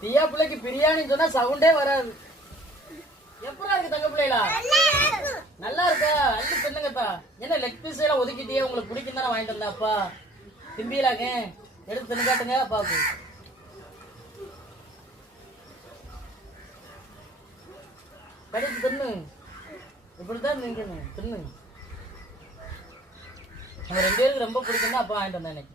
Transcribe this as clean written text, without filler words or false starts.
தியா பிள்ளைக்கு பிரியாணி சொன்னா சவுண்டே வராது. எப்படா இருக்கு தங்க பிள்ளைகளா? நல்லா இருக்கா? அள்ளி தின்னுங்கப்பா. என்ன லெக் பீஸ் எல்லாம் ஒதுக்கிட்டே உங்களுக்கு பிடிக்கும் தானே வாங்கிட்டு வந்தா அப்பா. திம்பிலாங்க எடுத்து தின்னு காட்டுங்க அப்பாவுக்கு. கடிச்சு தின்னு. இப்படித்தான் நிக்கணும் தின்னு. அவங்க 2 பேருக்கு ரொம்ப பிடிக்கும் தான் அப்பா வாங்கிட்டு வந்தேன் இன்னைக்கு.